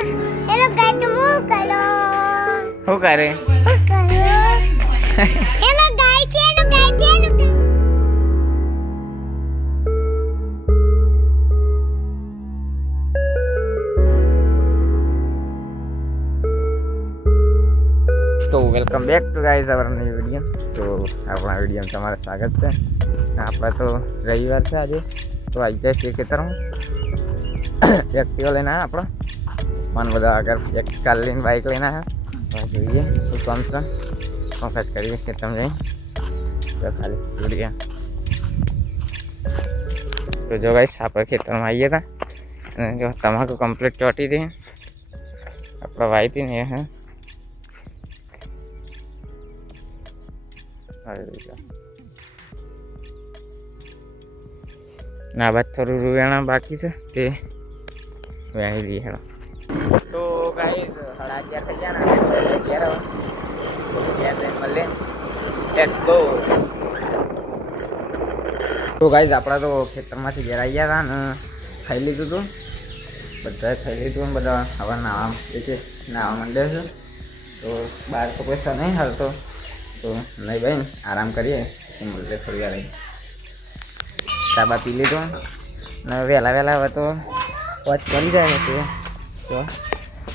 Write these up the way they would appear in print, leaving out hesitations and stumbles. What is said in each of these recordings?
Hello guys वो करो શું કરે हेलो गाइस તો welcome back to guys our new video. તો આપણા વિડીયોમાં તમારું સ્વાગત છે. આપણે તો રવિવાર છે આજે, તો આવી જાય છે ખેતરમાં એક્ટિવા લઈને આવ્યા આપણે મન બધા આગળ એક કાર લઈને બાઇક લઈને આવ્યા. જોઈએ શું કામ છે, ફોકસ કરીએ ખેતરમાં જઈ તો ખાલી જોડીએ. તો જો ગાઈસ આપણે ખેતરમાં આવીએ હતા અને જો તમાકુ કમ્પ્લીટ ચોટી હતી આપણે વાવી હતી ને હે ના બાદ થોડું રૂવેણા બાકી છે તે વેણી લઈએ હેડો. તો ગાઈસ 11:30 થઈ ગયા ને ઘેર મળે. Let's go. તો ગાઈસ આપણા તો ખેતરમાંથી ઘેર આવી ગયા હતા ને ખાઈ લીધું હતું, બધાએ ખાઈ લીધું ને બધા હવે નાવા માંડે છે. તો બહાર તો પૈસા નહીં હાલતો તો નહીં ભાઈ આરામ કરીએ પછી મળીએ થોડી વાર. ચાબા પી લીધો ને વહેલા હવે તો વોચ કરી જાય ને તો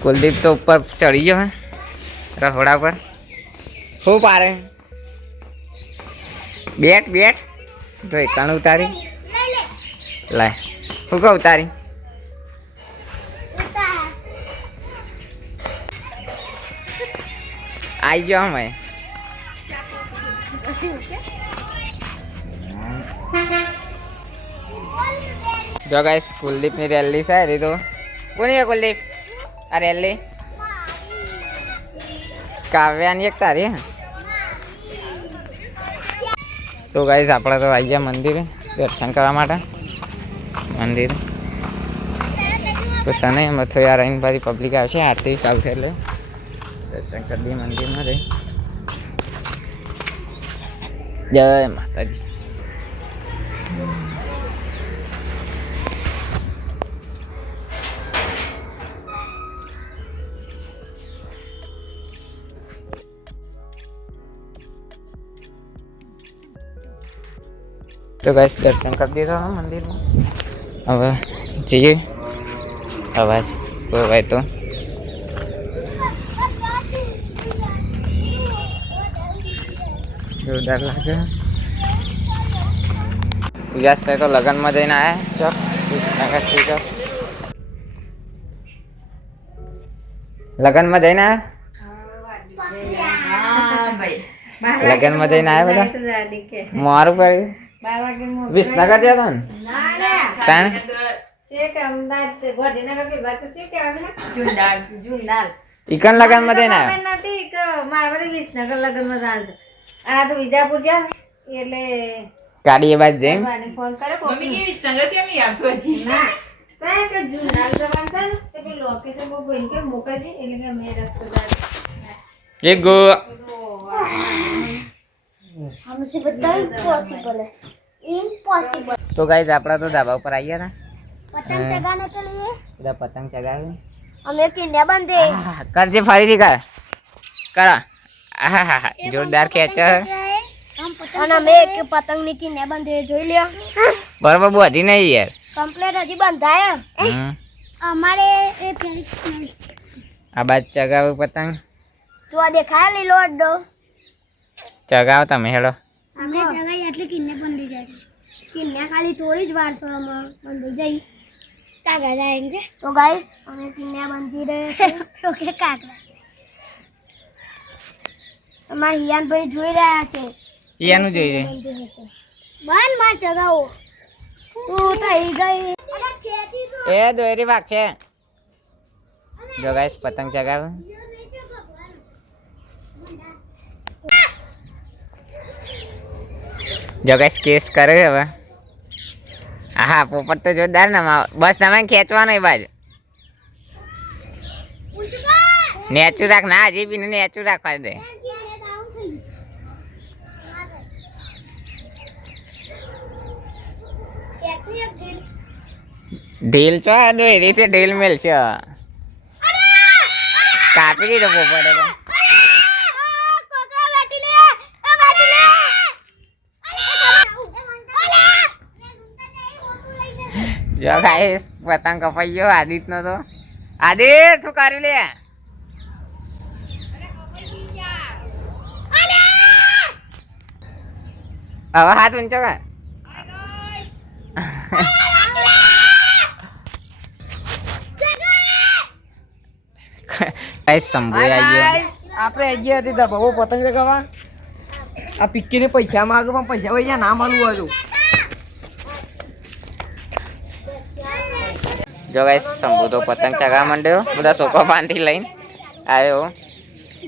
કુલદીપ તો ઉપર ચડી ગયો હે રહોડા પર. શું પારે બેટ તો એકાણ ઉતારી લાય શું કહું ઉતારી આવી ગયો અમે. જો ગાઈસ કુલદીપની રેલી છે એ તો કોની છે કુલદીપ આ રેલી કાવ્યાની એક તારી. તો ગાઈસ આપણે તો આવી ગયા મંદિરે દર્શન કરવા માટે. મંદિર પછી નહીં એમાં થોડી વાર આવીને બધી પબ્લિક આવશે, આરતી ચાલુ છે એટલે દર્શન કરી દઈએ મંદિરમાં રહી. જય માતાજી. તો ગાઈસ દર્શન કરી દીધા મંદિરમાં. હવે જઈએ અવાજ કોઈ હોય તો. જોરદાર લાગે. યસ તો લગનમાં જઈને આવ્યા ચોક વિસનગરથી ચોક લગનમાં જઈને આવ્યા. લગનમાં જઈને આવ્યા બધા મારું કર્યું વિસનગર ગયા હતા ને તાણ ઈકન લગનમાં જઈને આવ્યા. ગાડી એ બાદ જઈ એક ગો हमसे बताओ इम्पॉसिबल है इम्पॉसिबल. તો ગાઈસ આપણા તો ધાબા ઉપર આવી ગયા पतंग चगाने के लिए હતા. પતંગ ચગાવી हमें किन्ने बंदे કરજે ફરીથી કરા. આહા જોરદાર ખેંચ. और हमें एक पतंग ની किन्ने बंदे જોઈ લ્યો બરાબર બધી નહીં યાર કમ્પ્લીટ હજી બંધાય. અમારે એ ફેરી આ બાદ ચગાવ પતંગ તો આ દેખાય લીલો અડ્ડો ચગાવ તમે હેડો. આપણે જગાઈ એટલે કિન્ને બંધી જાય. કિન્ને ખાલી થોડી જ વાર સોમાં બંધી જઈ કાગા જાયેંગે. તો ગાઈસ અમે કિન્ને બંધી રહે છે તો કે કાગા અમાર હિયાન ભાઈ જોઈ રહ્યા છે. એનું જોઈએ બન માં જગાવો તું થઈ ગઈ એ દોરી ભાગ છે. જો ગાઈસ પતંગ ચગાવ. જો ગાઈસ કેસ કરે હવે. હા પોપટ તો જોરદાર ને બસ તમે ખેંચવાનો એ બાજુ નેચું રાખ ના હજી બી નેચું રાખવા દે. ઢીલ ચો દો એ રીતે ઢીલ મેલ છે. કાપી દીધો પોપટે તો. જો ગાઈસ પતંગ કપાઈ ગયો આદિત્યનો તો. આદિત્ય શું કર્યું લે? હવે હાથ ઊંચો કર. ગાઈસ શંભુ આવી ગયો. આપણે ગયા હતી તો બહુ પતંગ ચગાવવા. આ પિક્કીને પૈસા માંગો પણ પૈસા પૈસા ના મળવું હતું. જો ગાઈસ શંભુ તો પતંગ ચગાવવા માંડ્યો બધા છોકરા બાંધી લઈને આવ્યો.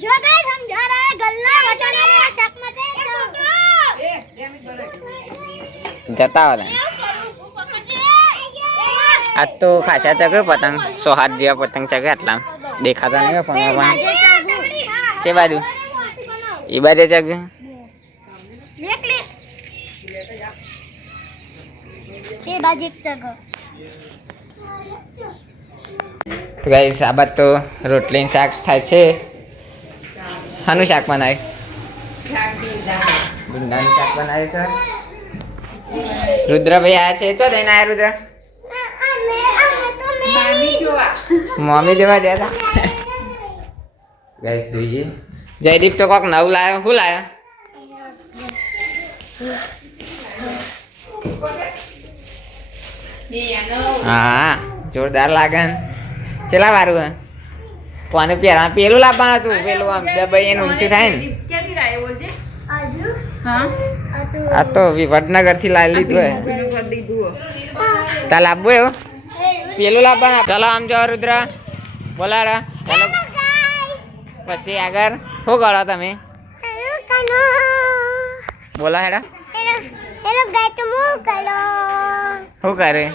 जो गाइस हम जा रहे हैं गल्ला बचाने वाला शक मत જતા વાળા આજ તો ખાસા ચગે પતંગ 100 જેવા પતંગ ચગે. આટલા દેખાતા નહીં પણ છે બાજુ એ બાજુ ચગે. તો ગાઈસ આ બાદ તો રોટલી ને શાક થાય છે. શાનું શાક બનાવે? ભીંડાનું શાક બનાવે છે. રુદ્રભાઈ આયા છે. તો જઈને આયા રુદ્ર? મમ્મી જોવા ગયા હતા. ગાઈસ જોઈએ જયદીપ તો કોક નવું લાવ્યો. શું લાવ્યો? હા જોરદાર લાગે ને. ચેલા વારું હે કોને પહેરવા? પેલું લાવવાનું હતું. પેલું આમ દબાઈ એને ઊંચું થાય ને. આ તો વડનગર થી લાવી લીધું હે. તા લાવવું એવું? પેલું લાવવાનું. ચલો આમ જાઓ રુદ્ર બોલાડો. ચાલો પછી આગળ શું કરો તમે? બોલો હેડા. હેલો ગાય તો મુ કરો. શું કરે?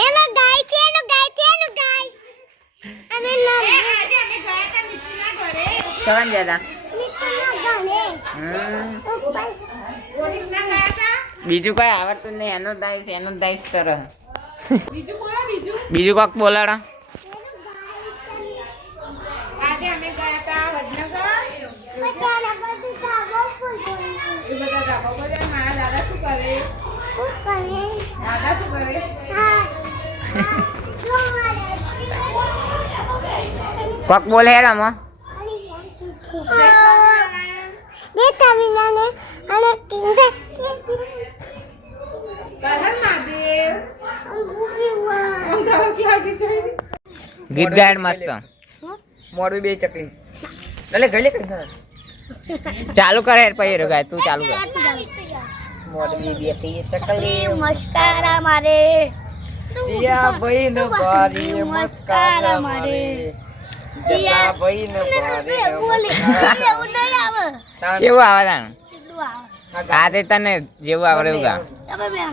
હેલો ગાય છે. હેલો ગાય છે. હેલો ગાય. અમે ના ચવન જતા. બીજું કઈ આવડતું નહીં. એનું દાઈશ કરો. બીજું કોક બોલાડો. આજે અમે ગયા હતા વડનગર. એ બધા ધાબા પર જાય. મારા દાદા શું કરે? દાદા શું કરે? કોક બોલે હેડામાં. કલર મહાદેવ. અમદાવાદ લાગી છે. ગીત ગાયડ મસ્ત. મોડું બે ચકલી. એટલે ગલે કઈ ચાલુ કરે પછી ગાય. તું ચાલુ કર. મોડું બે થી ચકલી. મસ્કારા મારે જીયા ભાઈ ને બારી મસ્કારા મારે. જીયા ભાઈ ને બારી એવું નહીં આવે. કેવું આવે તાનું? કેટલું આવે? આ તે તને જેવું આવડે એવું ગા. તમે બેન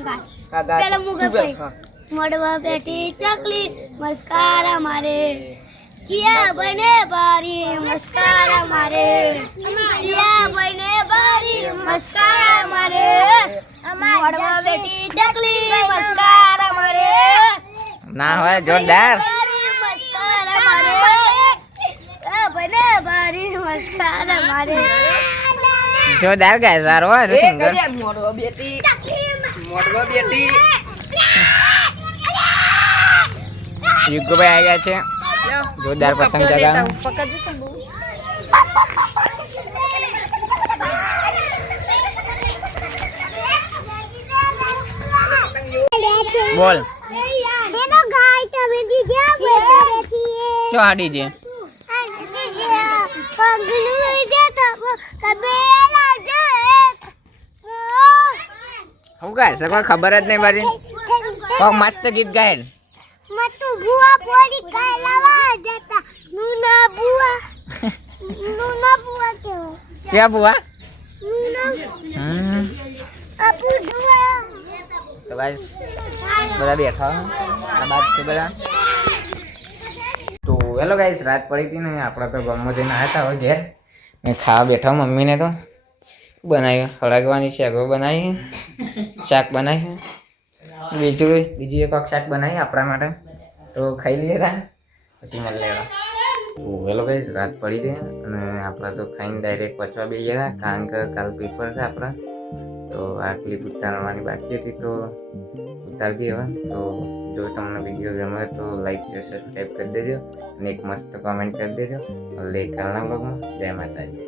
કા પેલા મુગલ ભાઈ મોડવા બેઠી ચકલી મસ્કારા મારે. જીયા બને બારી મસ્કારા મારે. જીયા બને બારી મસ્કારા મારે. મોડવા બેઠી ચકલી મસ્કારા મારે. ના હોય જોરદાર. મસ્કારા મારે. બને બારી મસ્કારા મારે. જોરદાર ગાય સારો હોય સિંગર. મોડવા બેટી મોડવા બેટી. યુગભાઈ આવી ગયા છે. જોરદાર પતંગ ચગાવે. બોલ હેલો ગાય તમે દીદી બેઠા છીએ. ચો હાડી છે. હું ગાય છે કોઈ ખબર જ નહીં બાજી. કોક મસ્ત ગીત ગાય. મતુ બુઆ પોરી કાલાવા જતા નુના બુઆ કેવો છે બુઆ. નુના હમ અપુ દુઆ. તો ગાઈસ બધા બેઠા આ બાદ છે બધા. તો હેલો ગાઈસ રાત પડી હતી ને આપણા તો ગામમાં જઈને આવ્યા હતા. હવે ઘેર મેં ખાવા બેઠા મમ્મીને તો બનાવ્યું હળગવાની શાક બનાવી, શાક બનાવ્યું, બીજી એક શાક બનાવી આપણા માટે. તો ખાઈ લઈએ તા પછી મળે. તો હેલો ગાઈસ, રાત પડી ગઈ અને આપણા તો ખાઈને ડાયરેક્ટ પચવા બેસી ગયા કારણ કે કાલ પેપર છે આપણા. તો આ ક્લિપ ઉતારવાની બાકી હતી તો ઉતારી દઈએ હવે. તો જો તમને વિડીયો ગમે તો લાઈક શેર સબસ્ક્રાઈબ કરી દેજો અને એક મસ્ત કોમેન્ટ કરી દેજો. એટલે કાલના બ્લોગમાં જય માતાજી.